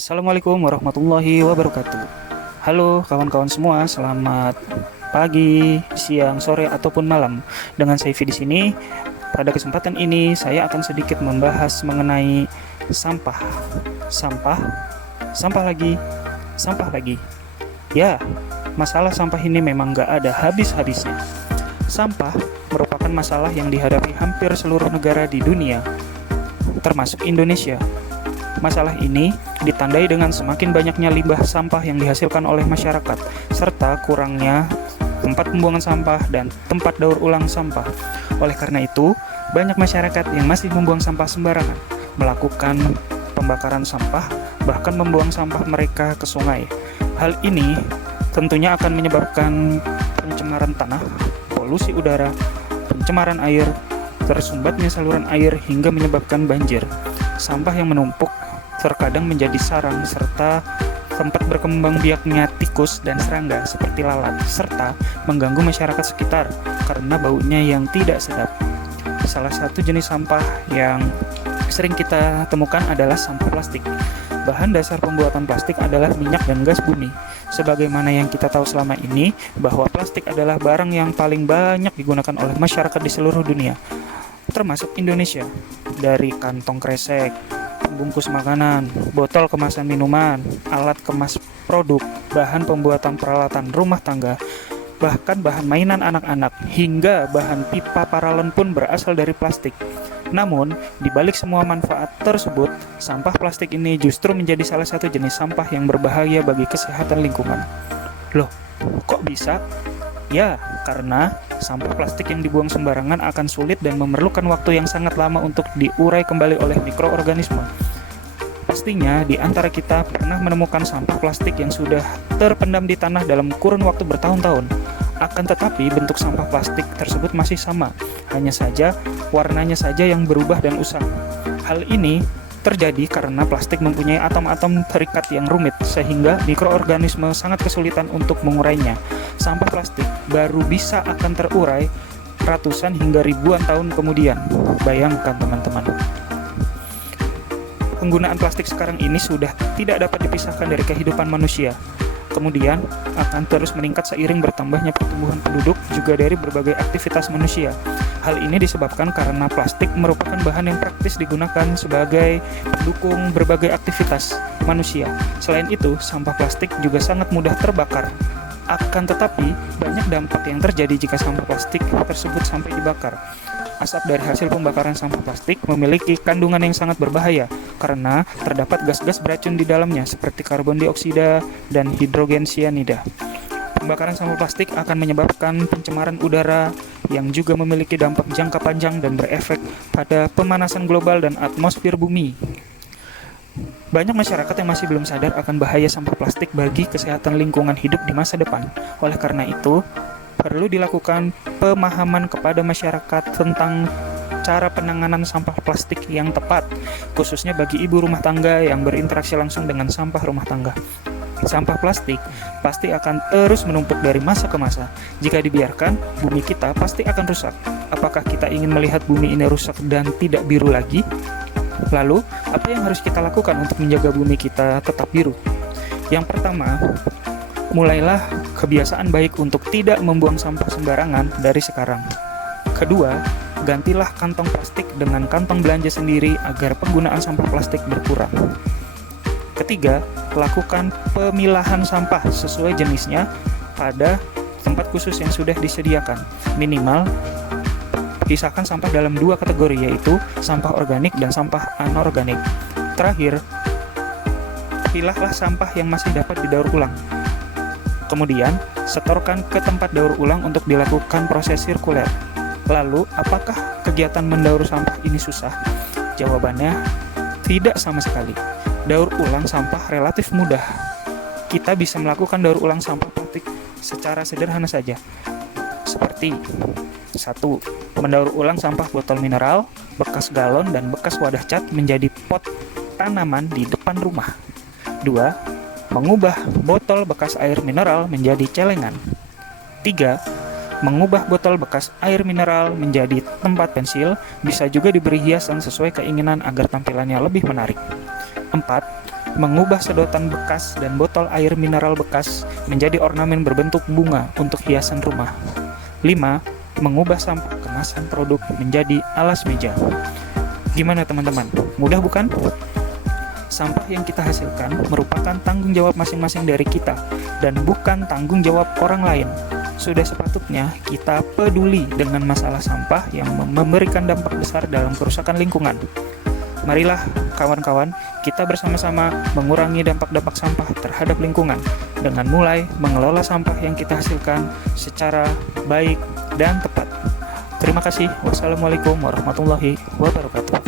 Assalamualaikum warahmatullahi wabarakatuh. Halo kawan-kawan semua, selamat pagi, siang, sore ataupun malam. Dengan Saifi di sini. Pada kesempatan ini saya akan sedikit membahas mengenai sampah. Sampah, sampah lagi, sampah lagi. Ya, masalah sampah ini memang gak ada habis-habisnya. Sampah merupakan masalah yang dihadapi hampir seluruh negara di dunia, termasuk Indonesia. Masalah ini ditandai dengan semakin banyaknya limbah sampah yang dihasilkan oleh masyarakat, serta kurangnya tempat pembuangan sampah dan tempat daur ulang sampah. Oleh karena itu, banyak masyarakat yang masih membuang sampah sembarangan, melakukan pembakaran sampah, bahkan membuang sampah mereka ke sungai. Hal ini tentunya akan menyebabkan pencemaran tanah, polusi udara, pencemaran air, tersumbatnya saluran air hingga menyebabkan banjir. Sampah yang menumpuk terkadang menjadi sarang serta tempat berkembang biaknya tikus dan serangga seperti lalat, serta mengganggu masyarakat sekitar karena baunya yang tidak sedap. Salah satu jenis sampah yang sering kita temukan adalah sampah plastik. Bahan dasar pembuatan plastik adalah minyak dan gas bumi. Sebagaimana yang kita tahu selama ini, bahwa plastik adalah barang yang paling banyak digunakan oleh masyarakat di seluruh dunia, termasuk Indonesia. Dari kantong kresek, bungkus makanan, botol kemasan minuman, alat kemas produk, bahan pembuatan peralatan rumah tangga, bahkan bahan mainan anak-anak, hingga bahan pipa paralon pun berasal dari plastik. Namun, di balik semua manfaat tersebut, sampah plastik ini justru menjadi salah satu jenis sampah yang berbahaya bagi kesehatan lingkungan. Loh, kok bisa? Ya, karena sampah plastik yang dibuang sembarangan akan sulit dan memerlukan waktu yang sangat lama untuk diurai kembali oleh mikroorganisme. Pastinya di antara kita pernah menemukan sampah plastik yang sudah terpendam di tanah dalam kurun waktu bertahun-tahun. Akan tetapi bentuk sampah plastik tersebut masih sama, hanya saja warnanya saja yang berubah dan usang. Hal ini terjadi karena plastik mempunyai atom-atom terikat yang rumit, sehingga mikroorganisme sangat kesulitan untuk mengurainya. Sampah plastik baru bisa akan terurai ratusan hingga ribuan tahun kemudian. Bayangkan teman-teman. Penggunaan plastik sekarang ini sudah tidak dapat dipisahkan dari kehidupan manusia. Kemudian akan terus meningkat seiring bertambahnya pertumbuhan penduduk juga dari berbagai aktivitas manusia. Hal ini disebabkan karena plastik merupakan bahan yang praktis digunakan sebagai pendukung berbagai aktivitas manusia. Selain itu, sampah plastik juga sangat mudah terbakar. Akan tetapi, banyak dampak yang terjadi jika sampah plastik tersebut sampai dibakar. Asap dari hasil pembakaran sampah plastik memiliki kandungan yang sangat berbahaya karena terdapat gas-gas beracun di dalamnya seperti karbon dioksida dan hidrogen cyanida. Pembakaran sampah plastik akan menyebabkan pencemaran udara yang juga memiliki dampak jangka panjang dan berefek pada pemanasan global dan atmosfer bumi. Banyak masyarakat yang masih belum sadar akan bahaya sampah plastik bagi kesehatan lingkungan hidup di masa depan. Oleh karena itu, perlu dilakukan pemahaman kepada masyarakat tentang cara penanganan sampah plastik yang tepat, khususnya bagi ibu rumah tangga yang berinteraksi langsung dengan sampah rumah tangga. Sampah plastik pasti akan terus menumpuk dari masa ke masa. Jika dibiarkan, bumi kita pasti akan rusak. Apakah kita ingin melihat bumi ini rusak dan tidak biru lagi? Lalu, apa yang harus kita lakukan untuk menjaga bumi kita tetap biru? Yang pertama, mulailah kebiasaan baik untuk tidak membuang sampah sembarangan dari sekarang. Kedua, gantilah kantong plastik dengan kantong belanja sendiri agar penggunaan sampah plastik berkurang. Ketiga, lakukan pemilahan sampah sesuai jenisnya pada tempat khusus yang sudah disediakan. Minimal, pisahkan sampah dalam dua kategori, yaitu sampah organik dan sampah anorganik. Terakhir, pilahlah sampah yang masih dapat didaur ulang. Kemudian, setorkan ke tempat daur ulang untuk dilakukan proses sirkuler. Lalu, apakah kegiatan mendaur sampah ini susah? Jawabannya, tidak sama sekali. Daur ulang sampah relatif mudah. Kita bisa melakukan daur ulang sampah plastik secara sederhana saja. Seperti 1. Mendaur ulang sampah botol mineral, bekas galon, dan bekas wadah cat menjadi pot tanaman di depan rumah. 2. Mengubah botol bekas air mineral menjadi celengan. 3. Mengubah botol bekas air mineral menjadi tempat pensil, bisa juga diberi hiasan sesuai keinginan agar tampilannya lebih menarik. 4. mengubah sedotan bekas dan botol air mineral bekas menjadi ornamen berbentuk bunga untuk hiasan rumah. 5. Mengubah sampah kemasan produk menjadi alas meja. Gimana teman-teman? Mudah bukan? Sampah yang kita hasilkan merupakan tanggung jawab masing-masing dari kita dan bukan tanggung jawab orang lain. Sudah sepatutnya kita peduli dengan masalah sampah yang memberikan dampak besar dalam kerusakan lingkungan. Marilah kawan-kawan, kita bersama-sama mengurangi dampak-dampak sampah terhadap lingkungan dengan mulai mengelola sampah yang kita hasilkan secara baik dan tepat. Terima kasih. Wassalamualaikum warahmatullahi wabarakatuh.